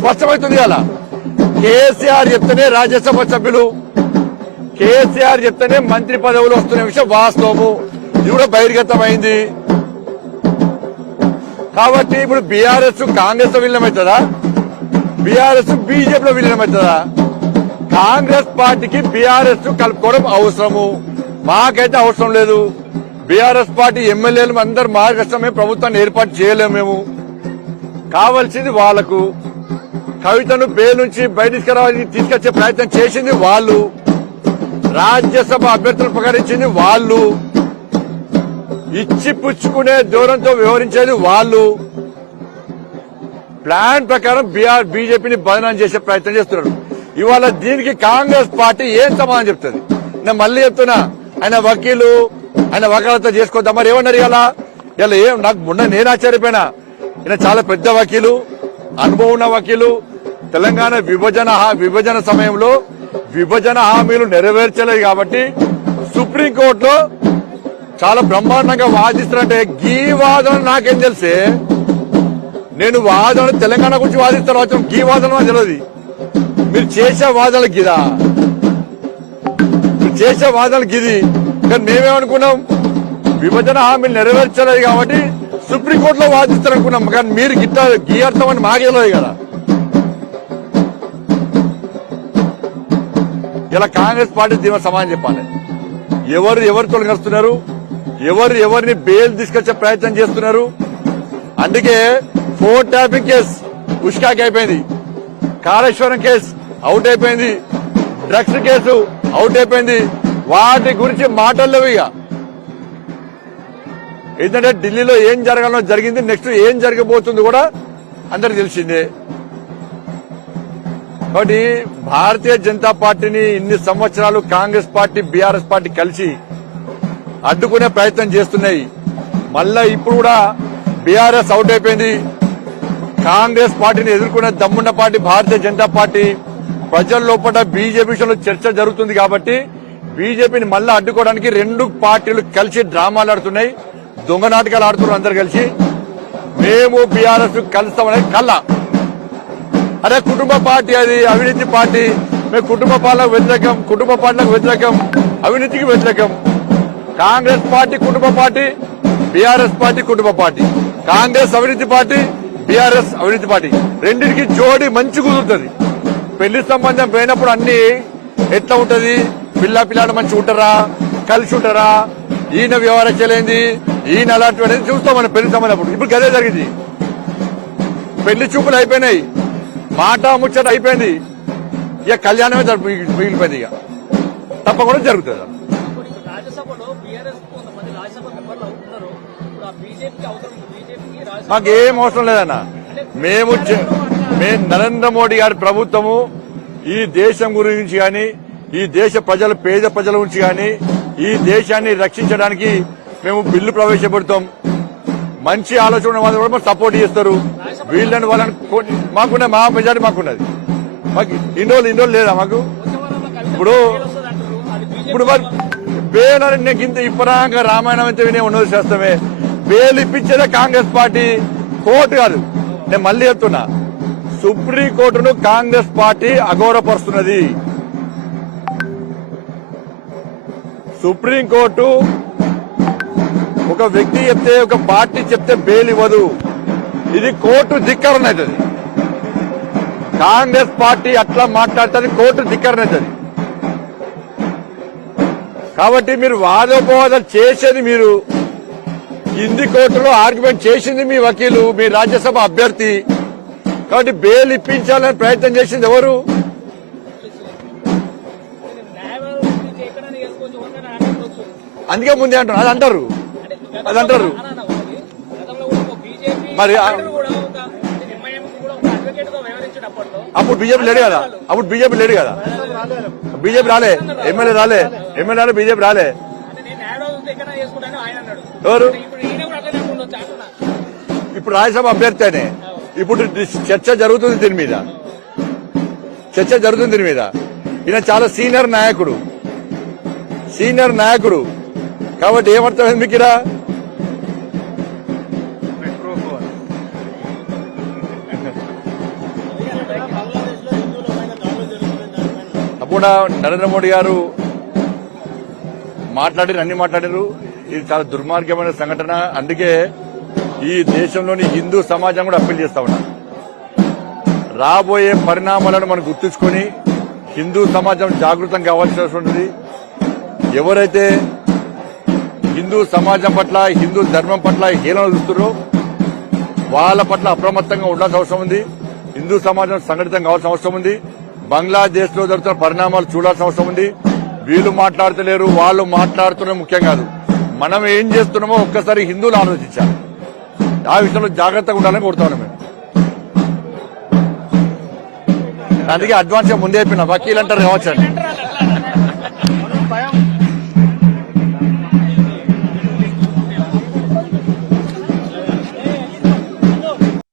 స్పష్టమవుతుంది కదా కేసీఆర్ చెప్తేనే రాజ్యసభ సభ్యులు కేసీఆర్ చెప్తేనే మంత్రి పదవులు వస్తున్న విషయం వాస్తవము. ఇది కూడా బహిర్గతమైంది. కాబట్టి ఇప్పుడు బీఆర్ఎస్ కాంగ్రెస్లో విలీనమవుతుందా? బీఆర్ఎస్ బీజేపీలో విలీనమవుతుందా? కాంగ్రెస్ పార్టీకి బీఆర్ఎస్ కలుపుకోవడం అవసరము. మాకైతే అవసరం లేదు. బీఆర్ఎస్ పార్టీ ఎమ్మెల్యేలు అందరు మార్గస్వామ్య ప్రభుత్వాన్ని ఏర్పాటు చేయలేము మేము. కావాల్సింది వాళ్ళకు కవితను బెయిల్ నుంచి బయటికి రావాలని తీసుకొచ్చే ప్రయత్నం చేసింది వాళ్ళు. రాజ్యసభ అభ్యర్థులు ప్రకటించింది వాళ్ళు. ఇచ్చి పుచ్చుకునే దూరంతో వ్యవహరించేది వాళ్ళు. ప్లాన్ ప్రకారం బీఆర్ బీజేపీని బదనాం చేసే ప్రయత్నం చేస్తున్నారు. ఇవాళ దీనికి కాంగ్రెస్ పార్టీ ఏం సమాధానం చెప్తుంది? నేను మళ్ళీ చెప్తున్నా ఆయన వకీలు ఆయన వకాలతో చేసుకోద్దాం మరి ఏమన్నారు ఇలా ఇలా ఏం నాకు మొన్న నేను ఆశ్చర్యపోయినా. ఈయన చాలా పెద్ద వకీలు అనుభవం ఉన్న వకీలు తెలంగాణ విభజన విభజన సమయంలో విభజన హామీలు నెరవేర్చలేదు కాబట్టి సుప్రీంకోర్టులో చాలా బ్రహ్మాండంగా వాదిస్తారంటే గీ వాదన నాకేం తెలిసే? నేను వాదన తెలంగాణ గురించి వాదిస్తాను వచ్చిన గీ వాదన నాకు తెలియదు. మీరు చేసే వాదనలు గిదా? మీరు చేసే వాదనలు గిది? కానీ మేమేమనుకున్నాం? విభజన హామీలు నెరవేర్చలేదు కాబట్టి సుప్రీంకోర్టులో వాదిస్తారు అనుకున్నాం కానీ మీరు గిట్ట గీ అర్థం అని మాకే తెలియదు కదా. ఇలా కాంగ్రెస్ పార్టీ దీని సమాధానం చెప్పాలి. ఎవరు ఎవరు తొలగిస్తున్నారు ఎవరు ఎవరిని బెయిల్ తీసుకొచ్చే ప్రయత్నం చేస్తున్నారు? అందుకే ఫోర్ ట్యాపింగ్ కేసు ఉష్కాకి అయిపోయింది. కాళేశ్వరం కేసు అవుట్ అయిపోయింది. డ్రగ్స్ కేసు అవుట్ అయిపోయింది. వాటి గురించి మాటలు ఇక. ఏంటంటే ఢిల్లీలో ఏం జరగాలో జరిగింది నెక్స్ట్ ఏం జరగబోతుంది కూడా అందరికి తెలిసిందే. కాబట్టి భారతీయ జనతా పార్టీని ఇన్ని సంవత్సరాలు కాంగ్రెస్ పార్టీ బీఆర్ఎస్ పార్టీ కలిసి అడ్డుకునే ప్రయత్నం చేస్తున్నాయి. మళ్ళా ఇప్పుడు కూడా బీఆర్ఎస్ అవుట్ అయిపోయింది. కాంగ్రెస్ పార్టీని ఎదుర్కొనే దమ్మున్న పార్టీ భారతీయ జనతా పార్టీ. ప్రజల లోపల బీజేపీ విషయంలో చర్చ జరుగుతుంది కాబట్టి బీజేపీని మళ్ళా అడ్డుకోవడానికి రెండు పార్టీలు కలిసి డ్రామాలు ఆడుతున్నాయి. దొంగ నాటకాలు ఆడుతున్నారు అందరు కలిసి. మేము బీఆర్ఎస్ కలుస్తామనే కల్లా. అరే కుటుంబ పార్టీ అది అవినీతి పార్టీ. మేము కుటుంబ పాలనకు వ్యతిరేకం కుటుంబ పాలనకు వ్యతిరేకం అవినీతికి వ్యతిరేకం. కాంగ్రెస్ పార్టీ కుటుంబ పార్టీ బీఆర్ఎస్ పార్టీ కుటుంబ పార్టీ. కాంగ్రెస్ అవినీతి పార్టీ బీఆర్ఎస్ అవినీతి పార్టీ. రెండింటికి జోడి మంచి కుదురుతుంది. పెళ్ళి సంబంధం పోయినప్పుడు అన్ని ఎట్లా ఉంటది? పిల్ల పిల్లాడు మంచి ఉంటారా? కలిసి ఉంటారా? ఈయన వ్యవహారం చేయలేంది ఈయన అలాంటి అనేది చూస్తాం మనం పెళ్ళి సంబంధం ఇప్పుడు గదే జరిగింది. పెళ్ళి చూపులు అయిపోయినాయి. మాట ముచ్చట అయిపోయింది. ఇక కళ్యాణమే మిగిలిపోయింది ఇక. తప్పకుండా జరుగుతుంది. మాకు ఏం అవసరం లేదన్న. మేము మేము నరేంద్ర మోడీ గారి ప్రభుత్వము ఈ దేశం గురించి గాని ఈ దేశ ప్రజల పేద ప్రజల గురించి గాని ఈ దేశాన్ని రక్షించడానికి మేము బిల్లు ప్రవేశపెడతాం. మంచి ఆలోచన వాళ్ళు కూడా సపోర్ట్ చేస్తారు. వీళ్ళని వాళ్ళని మాకున్న మా మెజార్టీ మాకున్నది. మాకు ఇన్ని రోజులు ఇన్ని రోజులు లేదా మాకు? ఇప్పుడు ఇప్పుడు మరి బేలు నీకు ఇంత ఇప్పరాంగా రామాయణం అయితే వినే ఉన్నది చేస్తామే బేలు ఇప్పించేదే కాంగ్రెస్ పార్టీ కోర్టు కాదు. నేను మళ్ళీ చెప్తున్నా. సుప్రీం కోర్టును కాంగ్రెస్ పార్టీ అగౌరవపరుస్తున్నది సుప్రీం కోర్టు ఒక వ్యక్తి చెప్తే ఒక పార్టీ చెప్తే బెయిల్ ఇవ్వదు ఇది కోర్టు ధిక్కరణ అవుతుంది. కాంగ్రెస్ పార్టీ అట్లా మాట్లాడుతుంది కోర్టు ధిక్కరణ అవుతుంది. కాబట్టి మీరు వాదోపవాదాలు చేసేది మీరు కింది కోర్టులో ఆర్గ్యుమెంట్ చేసింది మీ వకీలు మీ రాజ్యసభ అభ్యర్థి. కాబట్టి బెయిల్ ఇప్పించాలని ప్రయత్నం చేసింది ఎవరు? అందుకే ముందే అంటారు అది అంటారు అది అంటారు. వ్యవహరించినప్పట్లో అప్పుడు బీజేపీ లేడు కదా? అప్పుడు బీజేపీ లేడు కదా? బీజేపీ రాలే ఎమ్మెల్యే రాలే ఎమ్మెల్యే రాలే బీజేపీ రాలే. ఎవరు? ఇప్పుడు రాజ్యసభ అభ్యర్థి అనే ఇప్పుడు చర్చ జరుగుతుంది దీని మీద. చర్చ జరుగుతుంది దీని మీద. ఈయన చాలా సీనియర్ నాయకుడు. సీనియర్ నాయకుడు. కాబట్టి ఏమర్థమైంది మీకు ఇలా కూడా నరేంద్ర మోడీ గారు మాట్లాడారు అన్ని మాట్లాడారు. ఇది చాలా దుర్మార్గమైన సంఘటన. అందుకే ఈ దేశంలోని హిందూ సమాజం కూడా అప్పీల్ చేస్తా ఉన్నారు రాబోయే పరిణామాలను మనం గుర్తుంచుకొని హిందూ సమాజం జాగృతం కావాల్సినటువంటిది. ఎవరైతే హిందూ సమాజం పట్ల హిందూ ధర్మం పట్ల హీలన చూస్తున్నారో వాళ్ళ పట్ల అప్రమత్తంగా ఉండాల్సిన అవసరం ఉంది. హిందూ సమాజం సంఘటితం కావాల్సిన అవసరం ఉంది. బంగ్లాదేశ్లో జరుగుతున్న పరిణామాలు చూడాల్సిన అవసరం ఉంది. వీళ్ళు మాట్లాడతలేరు వాళ్ళు మాట్లాడుతున్న ముఖ్యం కాదు. మనం ఏం చేస్తున్నామో ఒక్కసారి హిందువులు ఆలోచించాలి. ఆ విషయంలో జాగ్రత్తగా ఉండాలని కోరుతాను మేము. అందుకే అడ్వాన్స్ ముందే చెప్పిన వకీల్ అంటారు కావచ్చండి